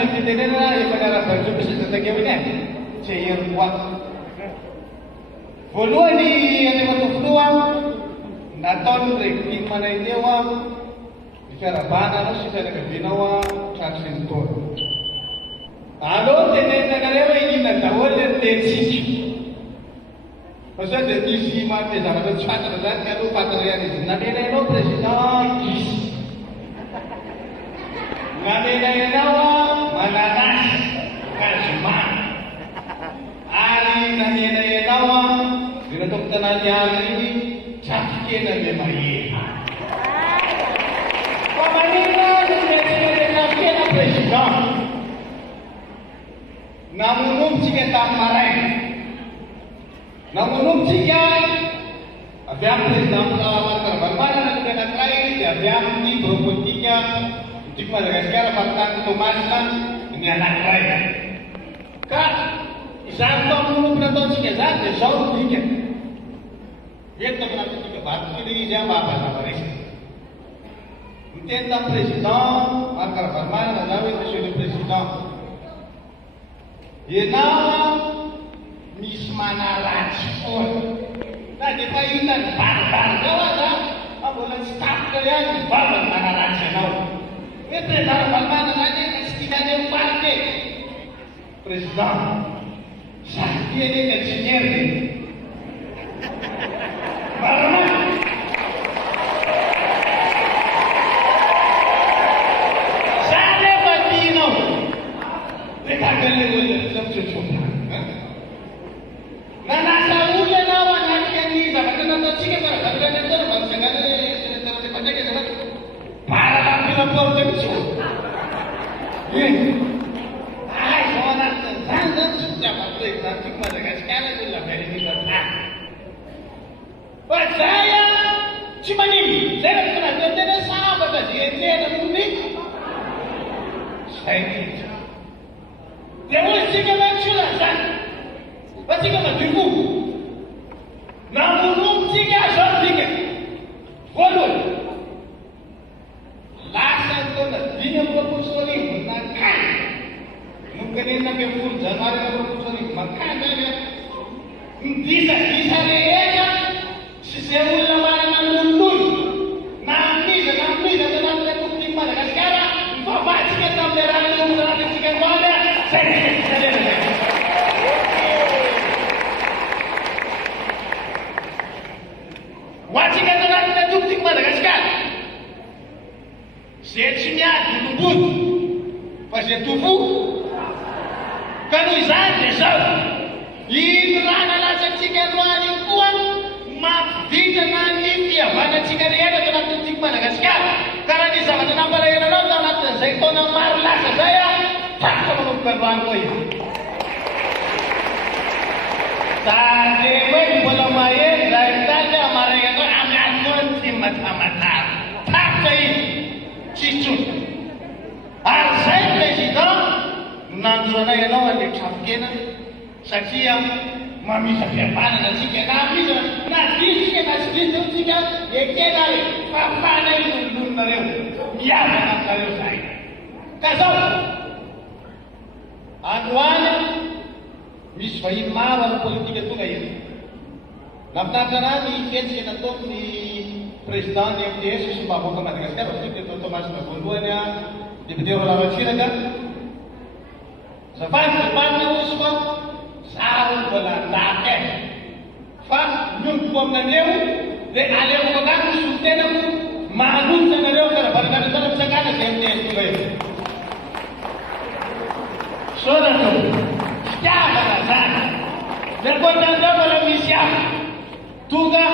nagtitinira yung panarapag sa tatagyaw niya. Siya yung kuwak. Voluan ni ano matufluan, naton rin manay dewa, ikarabana no siya nagabinawa, chaksintor. Ano, tinay na galewa, hindi natawal ng tensisi. Basta tensisi mati, sa mga tsaka na kalu pataryan isi. Naminay no, President, kisi. Naminay nawa, mananas, kasma. Ari naminay nawa, dinatok tanan niya ini, chakike na memaye. Pamanina, nagsisimula na President. Namunum jika tak marai, namunum jika abiam President awal terbang dan kita nak lain, abiam di berpolitika, jika mereka sekarang bahkan Thomasan ini anak lain. Kan, isang namunum nanti jika sahaja jauh jika, dia tak nak jika batu ini dia apa sama mereka. Mungkin President awal terbang dan awal Nasional President. Yenawa mismana lachon. Na di painan barbar gawada. Abulan start kalian barbar mana lachon. Itu barbar mana lagi mestinya parke. Presiden. Sakti ini engineer. Barbar. Sana batino. Kita kali na nasa ulo nawa natin ni sa katana sige para katana nito magsagana ni pagkakita naman para lang pinaportensyo ay so natin sandan siya mabalik natin Madagascar nila very good but saya cuma ni saya kena kena sahabat dia ada unik saya dia mesti kena culasan pasti kena tunggu namun jika seperti waduh lasan tu nak dia berpusori menakan mungkin ini nak pun jangan ada berpusori makan dia bisa dia sesewul lamaran nandun nanti nanti bukti mana sekarang bapak jika sampai rakyat mengenai jika ada saya wajib kata kita bukti Madagascar. Setinya dilubut, pasal tubuh, kanuisan desau. Ini rana nasa cikan wajib kuat, mak dengan India mana cikan dia ada kena bukti Madagascar. Karena di sana kenapa lagi nonton nanti saya tonang marlas saya tak menemukan bangkoi. Tadi belum main, saya tanya mereka tu amat kunci mata-mata, tak kaya cicu. Saya Presiden nanzona yang awal dicapkan, saksinya mami sakit panas nasi kenapa nasi itu jika ekor apa nih dulu nariu, ya mana saya. Kasau, aduan. Misfahim mawar politika itu kayak naftarkan ni kensi nato ni Presiden yang dia sumpah bukan Madagascar waktu itu Thomas Nabolduanya di video lawan Cina kan sebab tu semua sahur belantak fak nyumpum naneu de aleu makan sutena mahluk naneu kalau barang dalam sekali dia itu kayak saudara siapa rasanya? Dan kau tanda pada misiap, tuga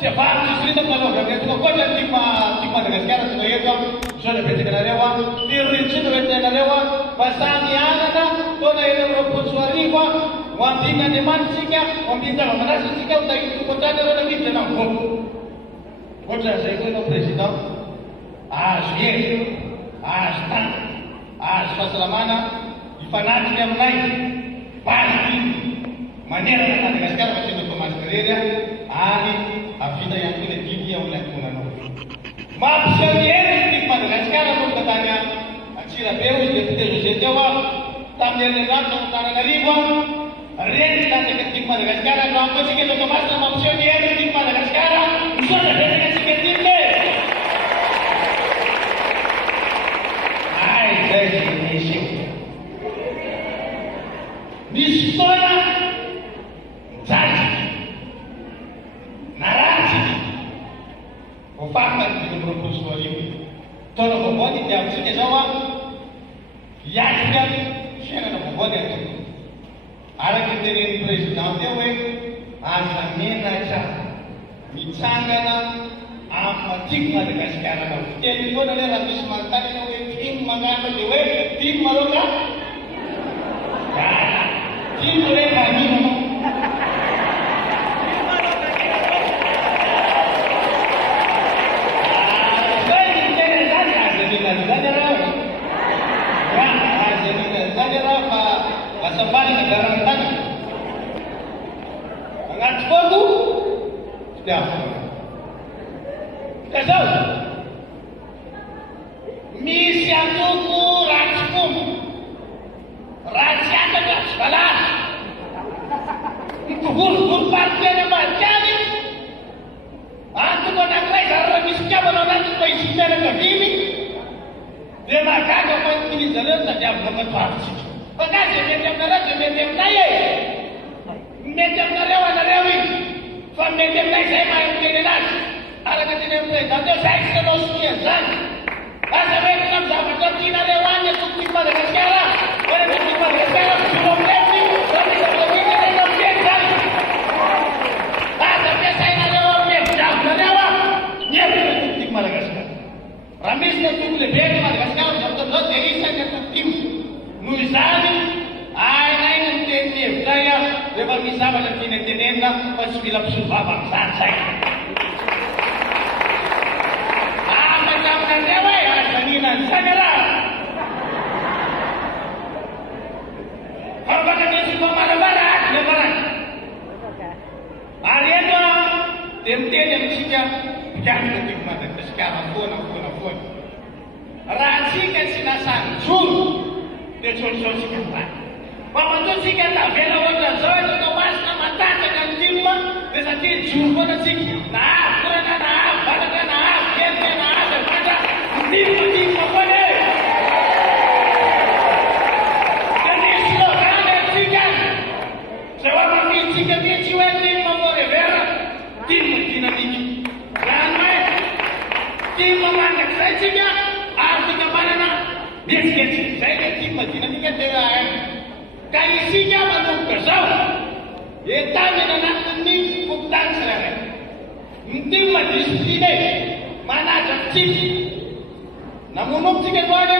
cepat istri tu kalau berangkat tu kau jadi timah dengan sekarang tu ya kau sudah berarti kena lewat, dirinci tu berarti kena lewat, pasal ni ada tu na ini berpun suari kau, wampingan di mana sikap, wampingan mana sikap, tapi tu kau tanda orang ni jangan kau, kau saya kau Presiden, syir, stan, pasal mana, fanatik yang lain. Pasti manera na Madagascar kasi ito Tomas Carrera ali a vida yang kulit gigi yang ulang kuno. Mapsal yang di Madagascar aku katanya Atsirabe hoy député José teo tamin'ny rato Antananarivo reny tanjaka tiako Madagasikara no ampatsika eto Tomasina mampiseho ny hery tiako Madagasikara misaotra betsaka atsika tiako le ay zay zay misy eo misy fotoana mijaly naratsika voafafana ny 2024 taona vaovao ny diavintsika zao hiatrika fiainana vaovao ny atoko araka teren'ny président teo hoe aza menatra mitsangana amatiako Madagasikara na fiteny foana le raha misy manontany hoe timo magnano dia hoe timo maroka timo hoe manino Asabali negara kita, dengan foku, sudah. Kasau, misi antuku rajkum, raja tegak sekolah, itu guru partai yang macam ni, antu kau nak lagi orang miskin orang nanti kau isi dalam begini, dia makan kau ini jalan saja bukan partai. Bagasi mediam naraja mediam naya, mediam narawa narawi, fam mediam naya saya main medias, ada ketika mereka tu saya sedang sekian, asa mereka nak dapat Cina lewatnya tukik Madagasikara, mereka tukik Madagasikara belum lagi, tapi kalau ini mereka biarkan, asa biasa ini lewat mediam narawa, nyeri tukik Madagasikara, ramis tukik lebih dari Madagasikara, jatuh dari sana tukik. Nuisani, ay naintindihan kaya, di ba misama lang tinitinin na pasilap subabang sansay. Macam ng deway, saninan, sanira. Kalau bakal isi pemalabaran, lebaran. Hari itu, tim-tim yang siap, jangan ketimpa dan sekarang pun. Rahasia sinasan, dia contoh sikaplah. Bapak tu sikaplah. Bila orang Jawa itu kemas nama tak dengan timah, dia sakit jumpa nasi. Nah, kerana nah, pada nah, kian nah, terpada timah pada. Jadi silakan sikat. Sewa kami sikat dia jiwa timah boleh berak. Timah dinamik. Jangan main. Timah mana saya sikat. Artinya mana nak? Dia sikit, saya kata timah dinamika dengan kaya siya manong kasaw. Dia tanya na nakuning putang sila. Hindi madisipline, manajak-sip. Namunong siya ko na,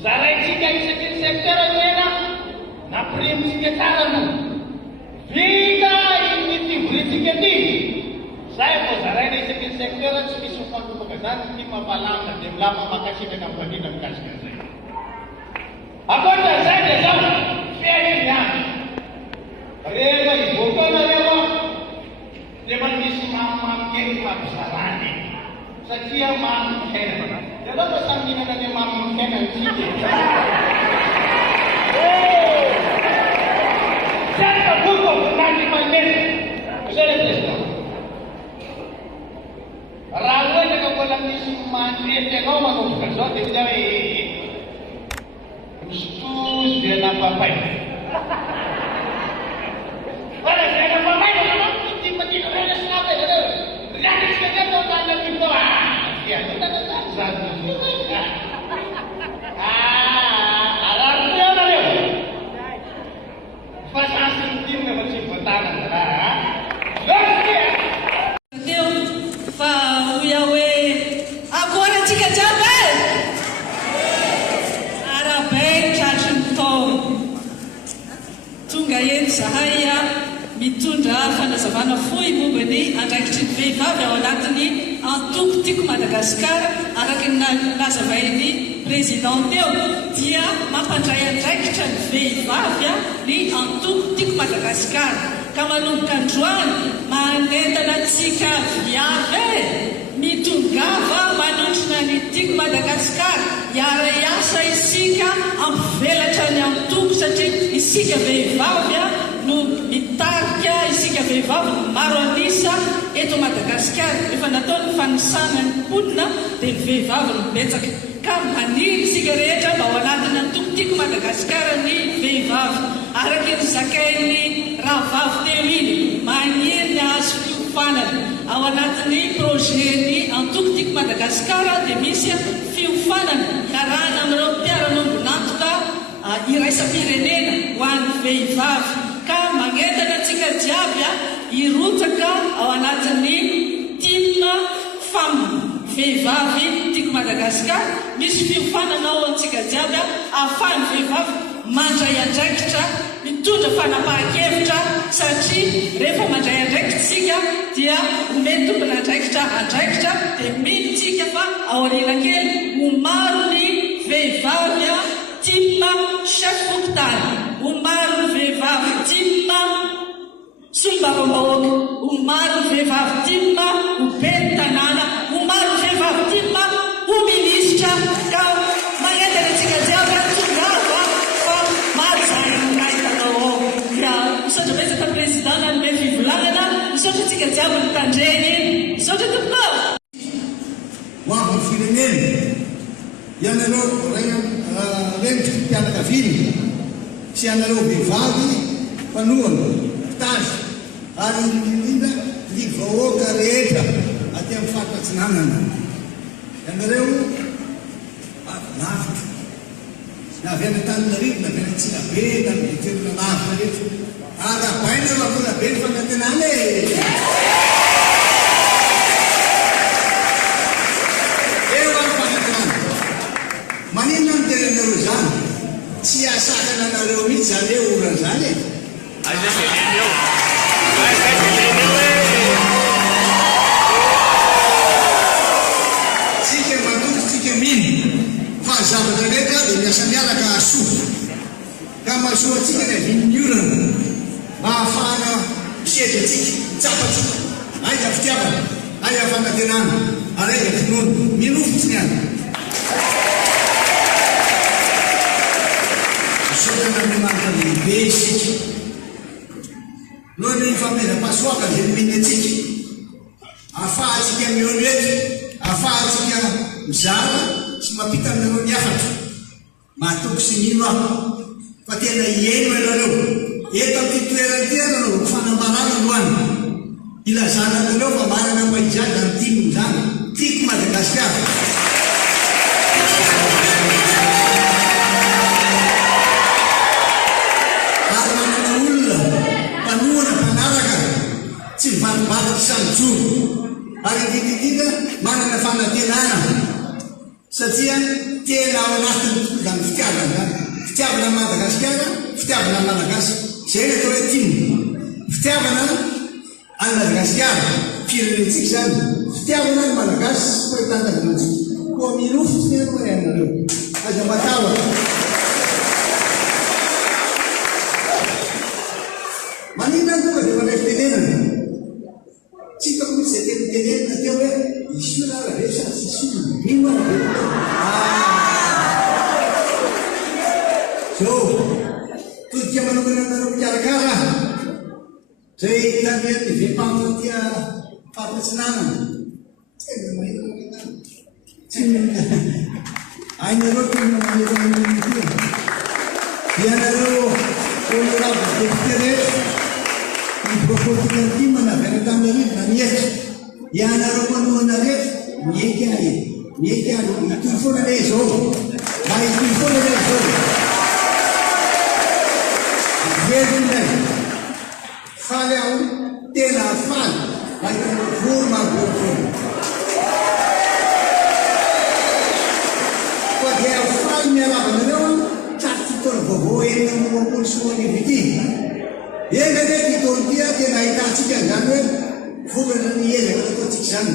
zaray siya isakin sektor niya na, naprim siya tara mo. Vika initibri siya din. Saya po zaray na isakin sektor at sumisupang kumagasan, hindi mapalam na din lamang makasih dengan baginang kasih saya. Ako na saja sama, saya yang rela ibu kana lewa, dia mengisi mamam kiri mabsarani, sekian mamam kiri, dia lepas sambil ada mamam kiri sini. Saya bukan nanti main, saya tidak. Rawa dengan kolam di Sumatera, dia kau mahu kerja, dia tidak. Sus dia nampak baik. Kalau saya nampak baik, kalau tiba-tiba ada sengaja ada. Jadi sekarang tu tanya kita ya kita tak satu. Alam dia mana dia? Pas asing tim yang masih bertahan, Lagi. Teu, fa uyawe. Agora tika jabai. Tonga eny zahay mitondra fanazavana fohy momba ny andraikitry ny vehivavy ao anatiny antoko tiako Madagasikara araka ny nazavain'ny président teo dia mampandray andraikitra ny vehivavy ny antoko tiako Madagasikara ka manomboka androany manentana antsika viavy mitongava manontrona ny tiako Madagasikara hiara-iasa isika ampivelatra ny antoko satria isika vehivavy no mitarika isika vehivavy maro anisa eto Madagasikara. Efa nataony fanisana ny mponina dia ny vehivavy no betsaka ka maniry isika rehetra mba ao anatin'ny antoko tiako Madagasikara ny vehivavy. Araka ny zakainy rahavavy teo iny maniry ny azo fiofanana ao anatin'ny projet-ny antoko tiako Madagasikara dia misy fiofanana karana amin'ireo mpiara-nombonantoka iraisam-pirenena ho an'ny vehivavy ka magnetana antsika jiaby hirotsaka ao anatin'ny team femme vehivavy tiako Madagasikara. Misy fiofanana ao antsika jiaby ahafahan'ny vehivavy mandray andraikitra mitondra fanapahan-kevitra satria rehefa mandray andraikitsika dia omeny tompona andraikitra dia minitsika fa ao alina kely ho maro ny vehivavy team chef fokontany, ho maro ny vehivavy team solombavam-bahoaka, ho maro ny vehivavy team ho ben'ny tanàna, ho maro ny vehivavy team ho minisitra ka magnetana antsika jiaby tsongava fa mazana hitanao dia misaotra betsaka président nanome fivolagnana, misaotra antsika jiaby ny tandreny, misaotra tomponao. Ho avy firenena ianareo renitry mpianakaviny sy anareo vehivavy mpanohana pitazy ary indrindra ny vahoaka rehetra aty amin'ny fahatratsinanana ianareo lavitra na avy any Antananarivo na avy any Antsirabe na amin'ny toerana lavitra rehetra ary abaina lavona be ny fanantenana maninona ny terenareo zany tsy asakana anareo mihitsy zany hoe orana zany tsika matoky tsika mino fa zavatra rehetra dia miasa mialaka asoa ka mahasoa atsika ny avin'ny orana mba ahafahana misedra atsika mitsapatsika aiza fitiavana aiza fanantenana ary aiza finono minofotsiny any Andriamanitra lehibe isika noho ny fanomezam-pahasoaka izay nomeny atsika ahafahantsika mihaino eto ahafahantsika mizara sy mampita aminareo ny afatra mahatoky sy mino aho fa tena hiaino ianareo eto amin'ity toerana ity ianareo fanambarana loany ilazana anareo fa manana maizana ny tiako zany tiako Madagasikara. Tsy mivadimbadika samy joro ary indrindrindrindra manana fanantenana satria tena ao anatiny zany fitiavana fitiavana Madagasikara fitiavana malagasy zay ny atao hoe timo fitiavana any Madagasikara firenentsika zany fitiavana ny malagasy fahitandavinantsika koa minofotsiny ano hoe anareo aza matahotra maninona tonga dia mandray fitenenana tsika misy zay tenitenenina teo hoe isio na raha resa sy isio mino so todika manokana anareo mikarakara zay tamian'ny vepamina tia fahatratsinanana tena mahita ainareo tena mahita tia ianareo honorable député rehetra nyproportina tima na avy any Antananarivo na mihetra ianareo manohana rehetra mieky ahy itoy foana le zao mba itoy foana le zao velonay faly aho tena faly mahitanao voro mahaboafoana fa dia faly mialavanareo traty tona vaovao enina moapolo sy moarivo ity ega ne titolontia tena ahitantsika zany hoe volana ny ezaka ataotsika zany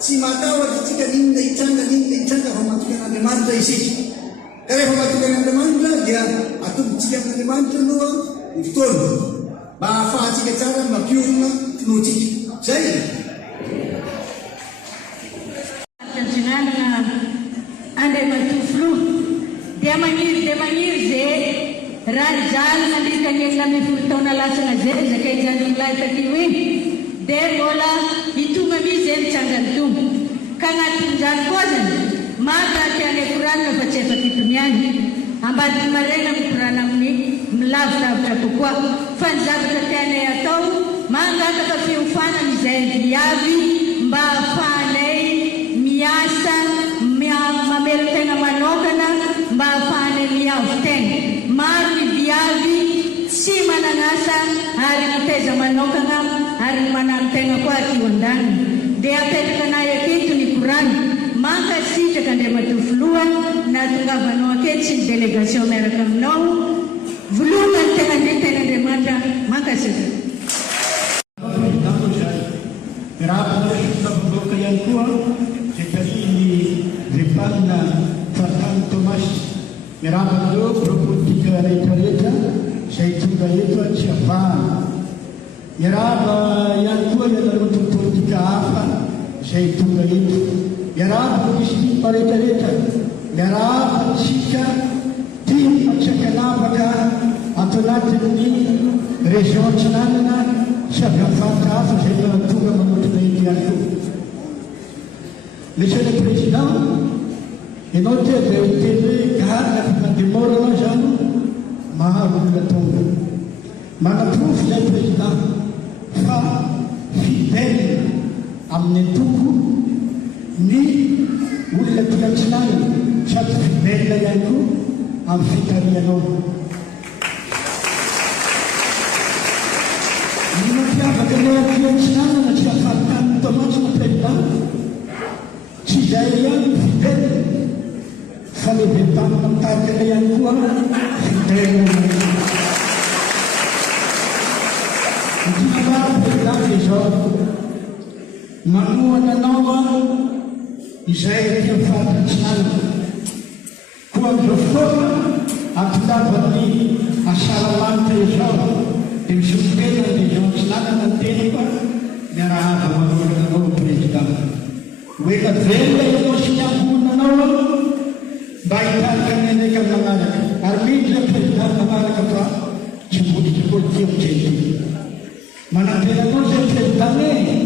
tsy matahotra tsika ninona hitranga fa matoky an'Andriamanitra isika ka rehefa matoky an'Andriamanitra dia atombontsika amin'Andriamanitra aloha ny fotoana mba ahafahantsika tsara mampiorona finoantsika zay Andai matu dia maniry zay raha jalo nandrika ny enina ambin'ny folo taona lasana zay zakay janon'ilay takio iny dia mbola hitoma mizy zay mitsangany tombo ka agnatin'izany koa zany maka tiany koranina fa tsy efa titoniany ambadiny maraina mikorana amin'ny milavilavitra kokoa fa ny zavatra tianay atao mangataka fiofanana izay viavy mba ahafahanay miasa mamelo tegna manokana mba ahafahanay miavo tegna maro ny viavy tsy mananasa ary mitaiza manokana ary manano tegna koa atio an-daniny dia apetraka anay aketo ny korana mankasitraka Andriamatoa Filoha nahatongavanao aketo ny délégation miaraka aminao volohany tegna Andriamanitra mankasitraka. Raha ihany koa ekariny Repanina Fartany Thomas miarahaba ireo politika rehetrarehetra izay tonga eto tsy avahana. Miarahaba ihany koa ianareo politika hafa izay tonga eto. Miarahaba misy rehetrarehetra. Miarahaba tsika tia atsakanavaka ato anatin'ny région Antsinanana sy avy amin'ny faritra hafa izay tonga manotrina eto ihany koa. Monsieur le Président, ianao tia dia miteny hoe gary nafinandemorana zany maro olona tonga. Manaprofo zay Président fa fidèle amin'ny antoko ny olona tia Antsinanana sady fidèle ihany koa amin'ny fitarianao. Ny mampiavaka ilay tia Antsinanana tsy ahafahan'ny Thomas na Président tsy izay ihany fidèle fa lehibe tamina mitarika ilay ihany koa fidèle. Ny Président izao manohana anao izay tia faritra Antsinanana koa amin'izao fotoana ampitavany asalamanitra izao dia misy olombelona ny région Antsinanana ny teny fa miarahaba manohana anao Président hoe ka velona ianao sy miangonanao mba hitarika ny andraika manaraka ary miditra Président manaraka fa tsy mbolitra politika amin'izay manam-penanao zay Président e.